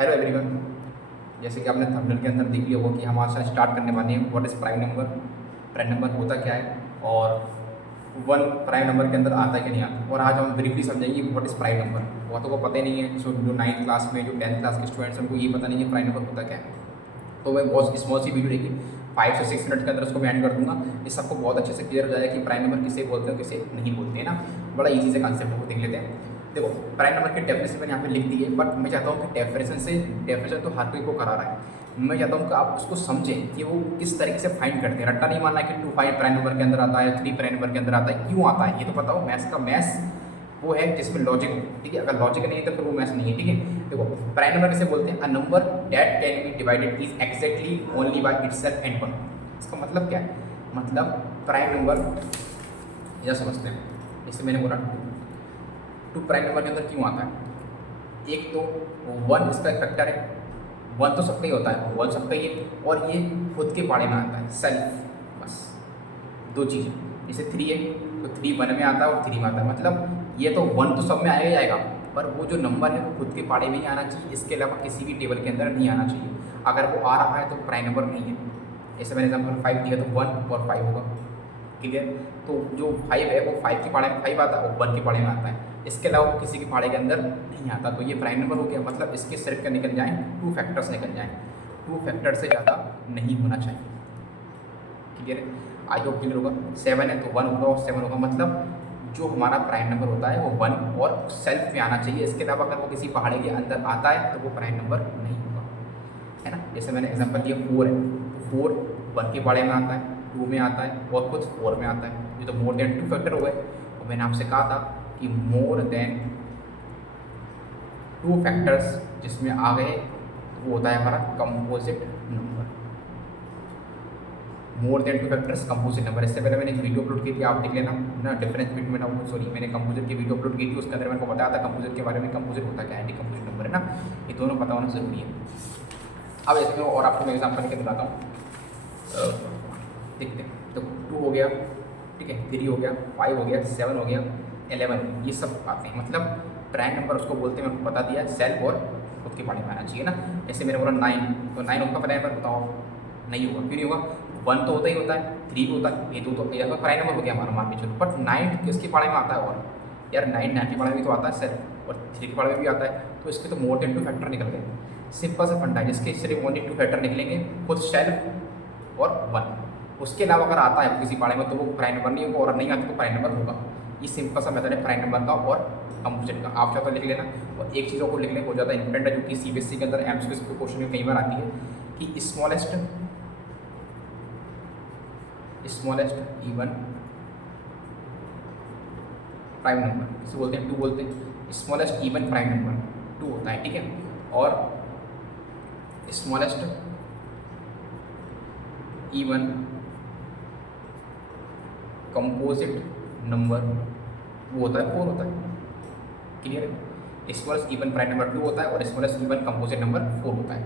Hello everyone, जैसे कि आपने थंबनेल के अंदर देख लिया होगा कि हम आज से स्टार्ट करने वाले हैं what is prime number. Prime number होता क्या है और वन प्राइम नंबर के अंदर आता है कि नहीं आता, और आज हम ब्रीफली समझेंगे व्हाट इज़ प्राइम नंबर। बहुतों को पता ही नहीं है, जो 9th क्लास में जो 10th क्लास के स्टूडेंट्स हैं उनको ये पता नहीं है प्राइम नंबर होता क्या है। तो मैं बहुत स्मॉल सी वीडियो रहेगी, 5 से 6 मिनट के अंदर उसको मैं एंड कर दूंगा। इस सबको बहुत अच्छे से क्लियर हो जाएगा कि प्राइम नंबर किसे बोलते हैं किसे नहीं बोलते हैं ना। बड़ा ईजी से कॉन्सेप्ट को देख लेते हैं। देखो, प्राइम नंबर की डेफिनेशन मैंने यहाँ पे लिख दी है, बट मैं चाहता हूँ कि डेफिनेशन तो हर कोई को करा रहा है। मैं चाहता हूँ कि आप उसको समझें कि वो किस तरीके से फाइंड करते हैं। रट्टा नहीं मानना कि 2 5 प्राइम नंबर के अंदर आता है, 3 प्राइम नंबर के अंदर आता है, क्यों आता है ये तो पता हो। मैथ्स का मैथ्स वो है जिसमें लॉजिक हो, ठीक है। अगर लॉजिक नहीं है तो फिर वो मैथ्स नहीं है, ठीक है। देखो, प्राइम नंबर किसे बोलते हैं? A number that can be divided is exactly only by itself and one. इसका मतलब क्या है? मतलब प्राइम नंबर यह समझते हैं, जैसे मैंने बोला टू प्राइम नंबर के अंदर क्यों आता है। एक तो वन इसका एक फैक्टर है, वन तो सबका ही होता है, वन सबका ही है, और ये खुद के पाड़े में आता है, सेल्फ। बस दो चीज़ें, जैसे 3 है तो 3 वन में आता है और 3 में आता है। मतलब ये तो वन तो सब में आएगा ही आएगा, पर वो जो नंबर है वो खुद के पाड़े में ही आना चाहिए, इसके अलावा किसी भी टेबल के अंदर नहीं आना चाहिए। अगर वो आ रहा है तो प्राइम नंबर नहीं है। जैसे मैंने एग्जाम्पल 5 दिया तो 1 और 5 होगा, क्लियर। तो जो 5 है वो 5 के पाड़े में 5 आता है और 1 के पाड़े में आता है, इसके अलावा किसी के पाड़े के अंदर नहीं आता। तो ये प्राइम नंबर हो गया। मतलब इसके सिर्फ क्या निकल जाएँ, 2 फैक्टर्स निकल जाएँ, 2 फैक्टर से ज़्यादा नहीं होना चाहिए, क्लियर है। आई होप क्लियर होगा। 7 है तो 1 होगा और 7 होगा। मतलब जो हमारा प्राइम नंबर होता है वो 1 और सेल्फ में आना चाहिए, इसके अलावा अगर वो किसी पहाड़े के अंदर आता है तो वो प्राइम नंबर नहीं होगा, है ना। जैसे मैंने एग्जांपल दिया 4 है तो 4 1 के पहाड़े में आता है, 2 में आता है और कुछ 4 में आता है। ये तो मोर देन 2 फैक्टर हो गए। और मैंने आपसे कहा था कि मोर देन 2 फैक्टर्स जिसमें आ गए वो होता है हमारा composite number. More than 2 factors composite number. इससे पहले मैंने एक वीडियो अपलोड की थी, आप देख लेना ना, डिफरेंस बिटवीन मैंने कंपोजिट की वीडियो अपलोड की थी, उसके अंदर मेरे को बताया था कंपोजिट के बारे में, कंपोजिट होता क्या है, एंटी कंपोजिट नंबर, है ना। ये दोनों पता होना जरूरी है। अब ऐसे में और आपको मैं एग्जाम्पल के दिलाता हूँ, देखते हैं। तो 2 हो गया, ठीक है, 3 हो गया, 5 हो गया, 7 हो गया, 11, ये सब आते हैं। मतलब प्राइम नंबर उसको बोलते हैं, मैंने बता दिया, सेल्फ और खुद के पाड़े में आना चाहिए ना। जैसे मैंने बोला 9, तो 9 होगा प्राइम नंबर, बताओ नहीं होगा, क्यों नहीं होगा। 1 तो होता ही होता है, 3 भी होता है, ये 2 तो ये प्राइम नंबर हो गया हमारा, मान के चलो। बट 9 किसके पाड़े में आता है? और यार 9 के पाड़े में तो आता है सेल्फ, और 3 के पाड़े में भी आता है, तो इसके तो मोर देन 2 फैक्टर निकल गए। सिंपल सा फंडा है, जिसके सिर्फ ओनली 2 फैक्टर निकलेंगे, खुद सेल्फ और 1। उसके अलावा अगर आता है किसी पाड़े में तो वो प्राइम नंबर नहीं होगा, और नहीं आता तो प्राइम नंबर होगा। ये सिंपल सा मेथड है प्राइम नंबर का और कंपोजिट का। आप चाहो तो लिख लेना। और एक चीज़ को लिखने बहुत ज़्यादा इंपॉर्टेंट है, जो कि CBSE के अंदर एमसीक्यू क्वेश्चन में कई बार आती है, कि स्मॉलेस्ट इवन प्राइम नंबर किसे बोलते हैं? 2 बोलते हैं। स्मॉलेस्ट इवन प्राइम नंबर 2 होता है, ठीक है। और स्मॉलेस्ट इवन कंपोजिट नंबर वो होता है 4 होता है, क्लियर है। स्मॉलेस्ट इवन प्राइम नंबर 2 होता है और स्मॉलेस्ट इवन कंपोजिट नंबर 4 होता है।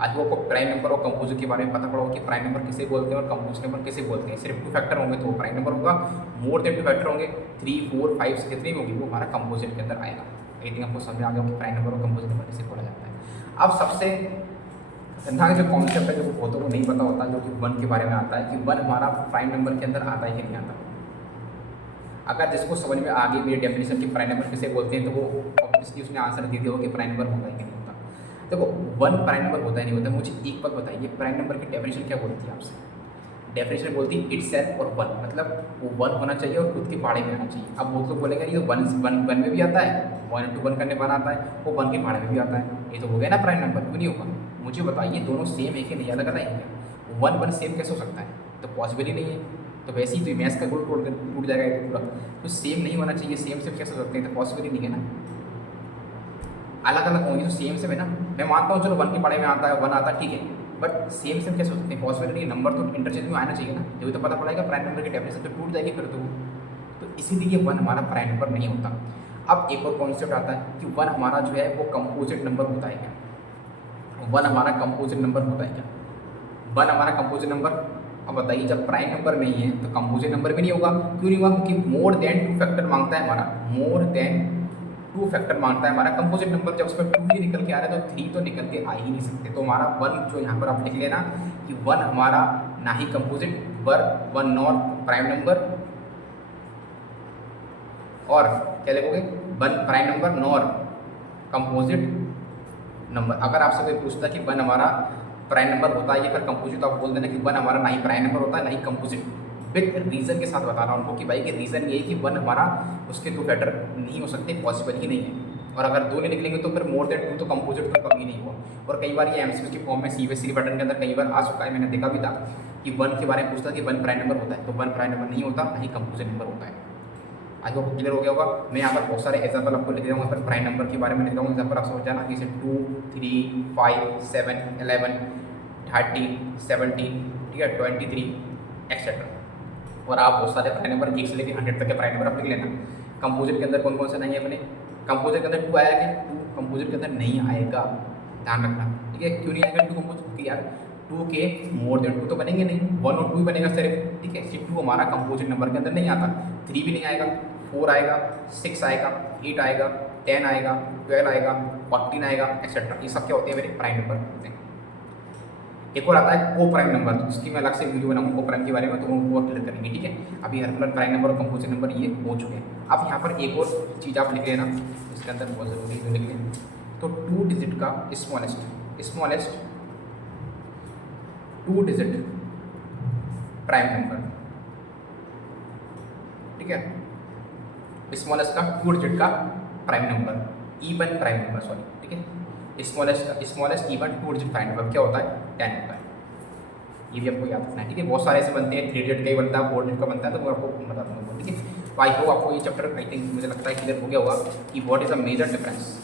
आज वो आपको प्राइम नंबर और कंपोजिट के बारे में पता पड़ा होगा कि प्राइम नंबर किसे बोलते हैं और कंपोजिट नंबर किसे बोलते हैं। सिर्फ 2 फैक्टर होंगे तो वो प्राइम नंबर होगा, मोर देन 2 फैक्टर होंगे, 3 4 5 से जितने भी होंगे वो हमारा कंपोजिट के अंदर आएगा। आई थिंक आपको समझ आ गया कि प्राइम नंबर और कंपोजिट नंबर किसे बोला जाता है। अब सबसे खतरनाक जो कॉन्सेप्ट है, जो बहुतों को नहीं पता होता, जो कि 1 के बारे में आता है, कि 1 हमारा प्राइम नंबर के अंदर आता है कि नहीं आता। अगर जिसको समझ में आ गई मेरी डेफिनेशन की प्राइम नंबर किसे बोलते हैं, तो वो ऑब्वियसली उसने आंसर दे दिया हो कि प्राइम नंबर होता है कि नहीं होता। देखो, 1 प्राइम नंबर होता है नहीं होता। मुझे एक बात बताइए, प्राइम नंबर की डेफिनेशन क्या बोलती है आपसे? डेफिनेशन बोलती है इटसेल्फ और 1, मतलब वो 1 होना चाहिए और खुद के पाड़े में आना चाहिए। अब वो तो बोलेगा ये 1 में भी आता है, 1 into 1 करने पर आता है, वो 1 के पाड़े में भी आता है, ये तो हो गया ना प्राइम नंबर, क्यों नहीं होगा। मुझे बताइए दोनों सेम है कि नहीं, अलग अलग है। 1 सेम कैसे हो सकता है? तो पॉसिबल ही नहीं है। तो वैसे ही तो मैथ्स का गोल टूट जाएगा ये पूरा। तो सेम नहीं होना चाहिए, सेम कैसे हो सकते हैं? तो पॉसिबल ही नहीं है ना। अलग अलग होंगे तो सेम है ना। मैं मानता हूँ चलो 1 के पाड़े में आता है, 1 आता है, ठीक है, बट सेम कैसे हो सकते हैं? पॉसिबल नहीं है। नंबर तो इंटरचेंज में आना चाहिए ना, जब तो पता पड़ेगा प्राइम नंबर की डेफिनेशन तो टूट जाएगी फिर तो इसीलिए 1 हमारा प्राइम नंबर नहीं होता। अब एक और कॉन्सेप्ट आता है कि 1 हमारा जो है वो कंपोजिट नंबर होता है क्या? 1 हमारा कंपोजिट नंबर होता है क्या? 1 हमारा कंपोजिट नंबर। अब बताइए, जब प्राइम नंबर नहीं है तो कंपोजिट नंबर भी नहीं होगा, क्यों नहीं होगा? क्योंकि मोर देन 2 फैक्टर मांगता है हमारा, मोर देन टू फैक्टर मांगता है हमारा कंपोजिट नंबर। जब उसमें टू ही निकल के आ रहा है तो थ्री तो निकल के आ ही नहीं सकते। तो हमारा वन जो यहाँ पर आप लिख लेना कि वन हमारा ना ही composite one not prime number, और क्या लिखोगे one prime number nor composite number. अगर आपसे कोई पूछता है कि वन हमारा प्राइम नंबर होता है या फिर कंपोजिट, तो आप बोल देना कि वन हमारा ना ही प्राइम नंबर होता है ना ही कंपोजिट। विद रीज़न के साथ बता रहा हूँ उनको कि भाई कि रीज़न ये है कि वन हमारा उसके टू फैक्टर नहीं हो सकते, पॉसिबल ही नहीं है। और अगर दो नहीं निकलेंगे तो फिर मोर देन टू तो कंपोजिट तो कभी नहीं हुआ। और कई बार ये एमसीक्यू की फॉर्म में सीबीएसई पैटर्न के अंदर कई बार आ चुका है, मैंने देखा भी था कि वन के बारे में पूछता कि वन प्राइम नंबर होता है, तो वन प्राइम नंबर नहीं होता, ना ही कंपोजिट नंबर होता है। आज आपको क्लियर हो गया होगा। मैं यहाँ पर बहुत सारे एग्जाम्पल आपको लिख रहा हूँ, यहाँ पर प्राइम नंबर के बारे में लिख रहा हूँ। यहाँ पर आप समझ जाना, जैसे 2, 3, 5, 7, 11, 13, 17, ठीक है, 23 एक्सेट्रा। और आप बहुत सारे प्राइम नंबर 1 से लेकर 100 तक के प्राइम नंबर आप लिख लेना। कंपोजिट के अंदर कौन कौन सा नहीं है अपने, कंपोजिट के अंदर 2 आया क्या, 2 कंपोजिट के अंदर नहीं आएगा, ध्यान रखना, ठीक है। क्यों नहीं आएगा 2 कंपोजिट, क्योंकि यार 2 के मोर देन 2 तो बनेंगे नहीं, 1 और 2 ही बनेगा सिर्फ, ठीक है। 2 हमारा कंपोजिट नंबर के अंदर नहीं आता, 3 भी नहीं आएगा, 4 आएगा, 6 आएगा, 8 आएगा, 10 आएगा, 12 आएगा, 14 आएगा एक्सेट्रा। ये सब क्या होते हैं मेरे प्राइम नंबर होते हैं। एक और आता है को प्राइम नंबर, तो उसकी मैं अलग से वीडियो बनाऊंगा को प्राइम के बारे में, तो वो क्लियर करेंगे, ठीक है। अभी हर कलर प्राइम नंबर और कंपोजिट नंबर ये हो चुके हैं। अब यहाँ पर एक और चीज़ आप लिख लेना, इसके अंदर बहुत ज़रूरी है लिख लेना। तो 2 डिजिट का स्मॉलेस्ट 2 डिजिट प्राइम नंबर, ठीक है, स्मॉलेस्ट का 2 डिजिट का prime number, even prime number, sorry, ठीक है। Smallest even 2 digit prime number क्या होता है, 10 होता है। ये भी आपको याद रखना है, ठीक है। बहुत सारे ऐसे बनते हैं, 3 डिजिट का ही बनता है, 4 डिजिट का बनता है, तो वो आपको बता दूँगा, ठीक है। तो आई होप आपको ये चैप्टर आई थिंक मुझे लगता है क्लियर हो गया होगा कि what is the major difference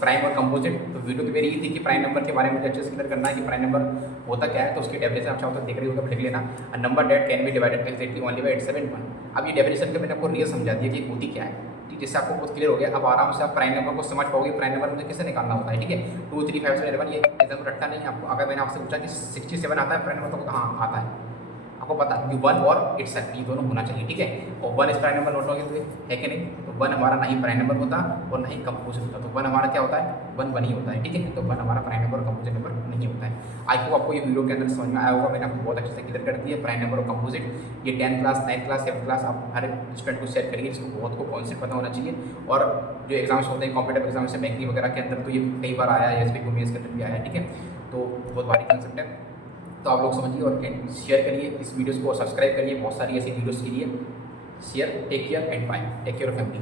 prime और कंपोजिट। तो वीडियो तो मेरी ये थी कि प्राइम नंबर के बारे में अच्छे से क्लियर करना है कि प्राइम नंबर होता क्या है, तो उसकी डेफिनेशन आप चाहो तो देख रही हो तो लिख लेना, a number date can be divided exactly only by 871। अब ये डेफिनेशन के मैंने आपको रियल समझा दिया कि होती क्या है, ठीक, जिससे आपको बहुत क्लियर हो गया। अब आराम से आप प्राइम नंबर को समझ पाओगे, प्राइम नंबर मुझे कैसे निकालना होता है, ठीक है। 2, 3, 5, 7, 11 ये एकदम रट्टा नहीं है आपको। अगर मैंने आपसे पूछा कि 67 आता है प्राइम नंबर, तो हाँ आता है, आपको पता है कि 1 और इट्सेल्फ ये दोनों होना चाहिए, ठीक है। और 1 इस प्राइम नंबर नोट होगे है कि नहीं, तो 1 हमारा ना ही प्राइम नंबर होता और ना ही कंपोजिट होता, तो 1 हमारा क्या होता है, 1 ही होता है, ठीक है। तो 1 हमारा प्राइम नंबर और कंपोजिट नंबर नहीं होता है। आई होप आपको ये वीडियो के अंदर समझ में आया होगा। मैंने आपको बहुत अच्छे से क्लियर कर दिया प्राइम नंबर और कंपोजिट। ये 10th class, 9th class, 7th class आप हर स्टूडेंट को शेयर करिए, इसको बहुत को कॉन्सेप्ट पता होना चाहिए। और जो एग्जाम्स होते हैं कॉम्पिटेटिव एग्जाम से बैंकिंग वगैरह के अंदर, तो ये कई बार आया है, एसबी को इसके अंदर भी आया है, ठीक है। तो बहुत भारी कॉन्सेप्ट है, तो आप लोग समझिए और शेयर करिए इस वीडियोस को और सब्सक्राइब करिए बहुत सारी ऐसी वीडियोस के लिए। Share, take care and bye, take care of family.